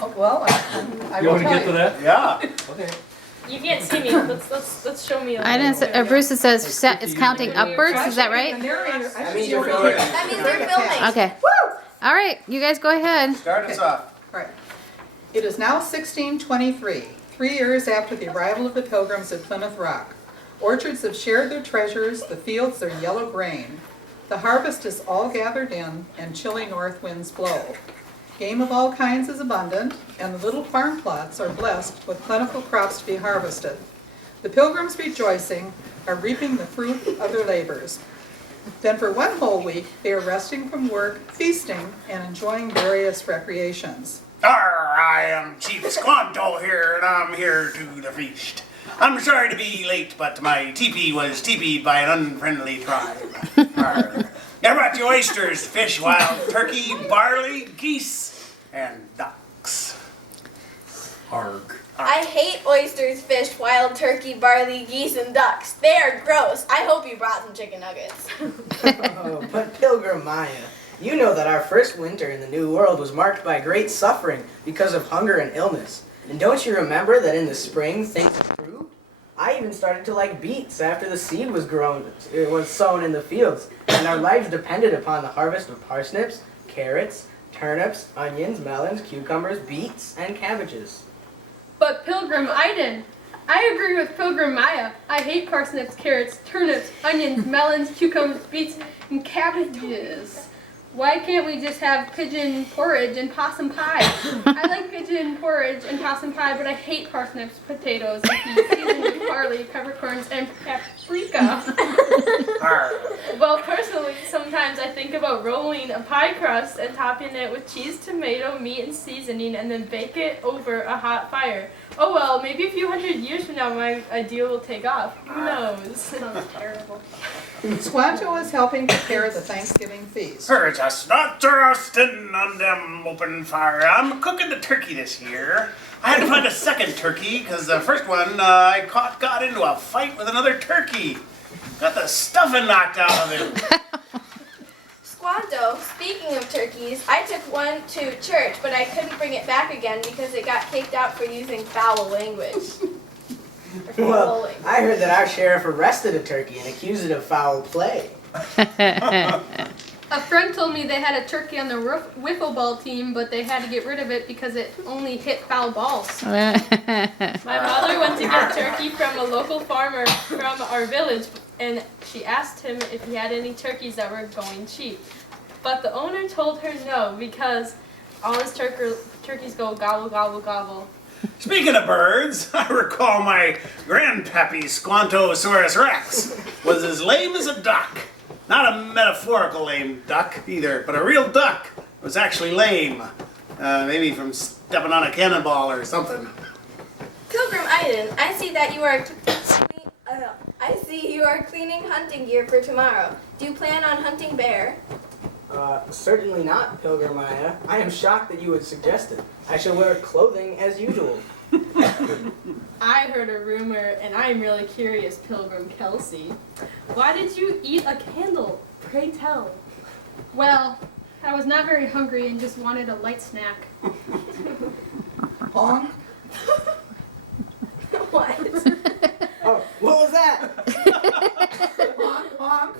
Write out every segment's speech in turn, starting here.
Oh, well, I You will want to tell get to you. that? Yeah. Okay. You can't see me. Let's show me. I didn't. Bruce it says it's counting upwards. Is that The right? narrator, I That should means see you're over filming. here. That means they're filming. Okay. All right, you guys go ahead. Start us off. Right. It is now 1623, 3 years after the arrival of the Pilgrims at Plymouth Rock. Orchards have shared their treasures, the fields their yellow grain. The harvest is all gathered in, and chilly north winds blow. Game of all kinds is abundant, and the little farm plots are blessed with plentiful crops to be harvested. The Pilgrims, rejoicing, are reaping the fruit of their labors. Then for one whole week, they are resting from work, feasting, and enjoying various recreations. Arr, I am Chief Squanto here, and I'm here to the feast. I'm sorry to be late, but my teepee was teepeed by an unfriendly tribe. Arr. I brought you oysters, fish, wild turkey, barley, geese, and ducks. Arg. I hate oysters, fish, wild turkey, barley, geese, and ducks. They are gross. I hope you brought some chicken nuggets. Oh, but Pilgrim Maya, you know that our first winter in the New World was marked by great suffering because of hunger and illness. And don't you remember that in the spring things improved? I even started to like beets after the seed was sown in the fields, and our lives depended upon the harvest of parsnips, carrots, turnips, onions, melons, cucumbers, beets, and cabbages. But Pilgrim Iden, I agree with Pilgrim Maya. I hate parsnips, carrots, turnips, onions, melons, cucumbers, beets, and cabbages. Why can't we just have pigeon porridge and possum pie? I like pigeon porridge and possum pie, but I hate parsnips, potatoes, and peas, seasoned with barley, peppercorns, and paprika. Well, personally, sometimes I think about rolling a pie crust and topping it with cheese, tomato, meat, and seasoning, and then bake it over a hot fire. Oh well, maybe a few hundred years from now my idea will take off. Who knows? Sounds terrible. Squanto is helping prepare the Thanksgiving feast. Just not roasting on them open fire. I'm cooking the turkey this year. I had to find a second turkey because the first one I caught got into a fight with another turkey. Got the stuffing knocked out of him. Squanto, speaking of turkeys, I took one to church, but I couldn't bring it back again because it got kicked out for using foul language. Well, I heard that our sheriff arrested a turkey and accused it of foul play. A friend told me they had a turkey on the wiffle ball team, but they had to get rid of it because it only hit foul balls. My mother went to get turkey from a local farmer from our village, and she asked him if he had any turkeys that were going cheap. But the owner told her no, because all his turkeys go gobble, gobble, gobble. Speaking of birds, I recall my grandpappy Squantosaurus rex was as lame as a duck. Not a metaphorical lame duck either, but a real duck was actually lame. Maybe from stepping on a cannonball or something. Pilgrim Iden, I see that you are cleaning hunting gear for tomorrow. Do you plan on hunting bear? Certainly not, Pilgrim Maya. I am shocked that you would suggest it. I shall wear clothing as usual. I heard a rumor, and I'm really curious, Pilgrim Kelsey. Why did you eat a candle? Pray tell. Well, I was not very hungry and just wanted a light snack. Honk. What? Oh, what was that? Honk, honk.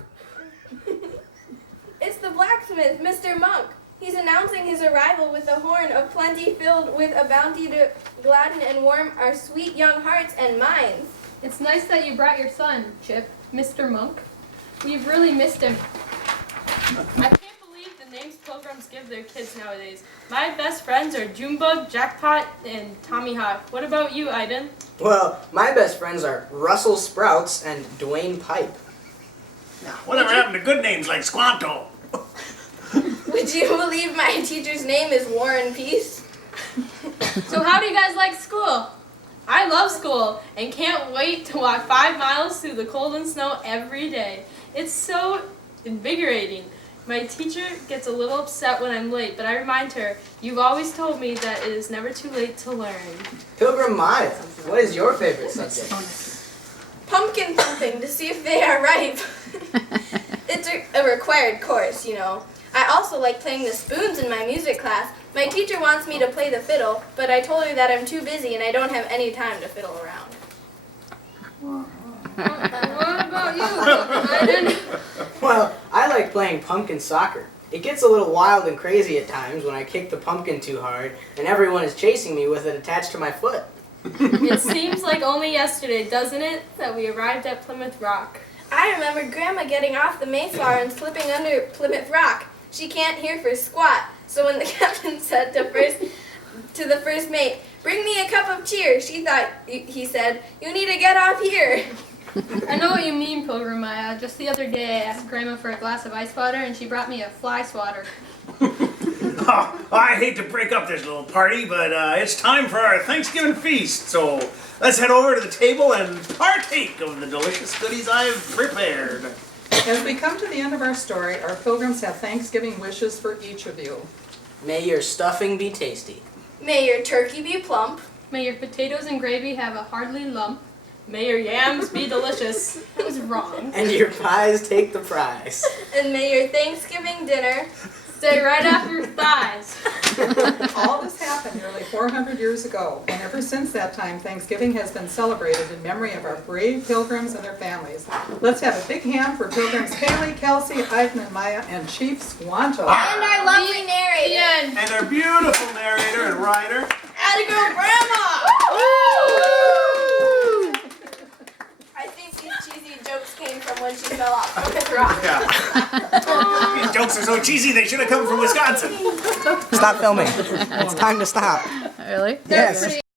It's the blacksmith, Mr. Monk. He's announcing his arrival with a horn of plenty filled with a bounty to gladden and warm our sweet young hearts and minds. It's nice that you brought your son, Chip, Mr. Monk. We've really missed him. I can't believe the names pilgrims give their kids nowadays. My best friends are Junebug, Jackpot, and Tommy Hawk. What about you, Iden? Well, my best friends are Russell Sprouts and Dwayne Pipe. Whatever happened to good names like Squanto? Would you believe my teacher's name is Warren Peace? So how do you guys like school? I love school and can't wait to walk 5 miles through the cold and snow every day. It's so invigorating. My teacher gets a little upset when I'm late, but I remind her, you've always told me that it is never too late to learn. Pilgrim Maya, what is your favorite subject? Pumpkin thumping to see if they are ripe. It's a required course, you know. I also like playing the spoons in my music class. My teacher wants me to play the fiddle, but I told her that I'm too busy and I don't have any time to fiddle around. What about you, Aiden? Well, I like playing pumpkin soccer. It gets a little wild and crazy at times when I kick the pumpkin too hard and everyone is chasing me with it attached to my foot. It seems like only yesterday, doesn't it, that we arrived at Plymouth Rock. I remember Grandma getting off the Mayflower and slipping under Plymouth Rock. She can't hear for squat, so when the captain said to the first mate, "Bring me a cup of cheer," he said, "You need to get off here." I know what you mean, Pilgrim Maya. Just the other day, I asked Grandma for a glass of ice water, and she brought me a fly swatter. Oh, I hate to break up this little party, but it's time for our Thanksgiving feast. So let's head over to the table and partake of the delicious goodies I've prepared. As we come to the end of our story, our pilgrims have Thanksgiving wishes for each of you. May your stuffing be tasty. May your turkey be plump. May your potatoes and gravy have a hardly lump. May your yams be delicious. That was wrong. And your pies take the prize. And may your Thanksgiving dinner Stay right off your thighs. All this happened nearly 400 years ago, and ever since that time, Thanksgiving has been celebrated in memory of our brave pilgrims and their families. Let's have a big hand for pilgrims Haley, Kelsey, Ivan, and Maya, and Chief Squanto. and our lovely narrator. And And our beautiful narrator and writer. Atta Grandma! I think these cheesy jokes came from when she fell off Plymouth Rock. Yeah. These jokes are so cheesy they should have come from Wisconsin. Stop filming. It's time to stop. Really? Yes.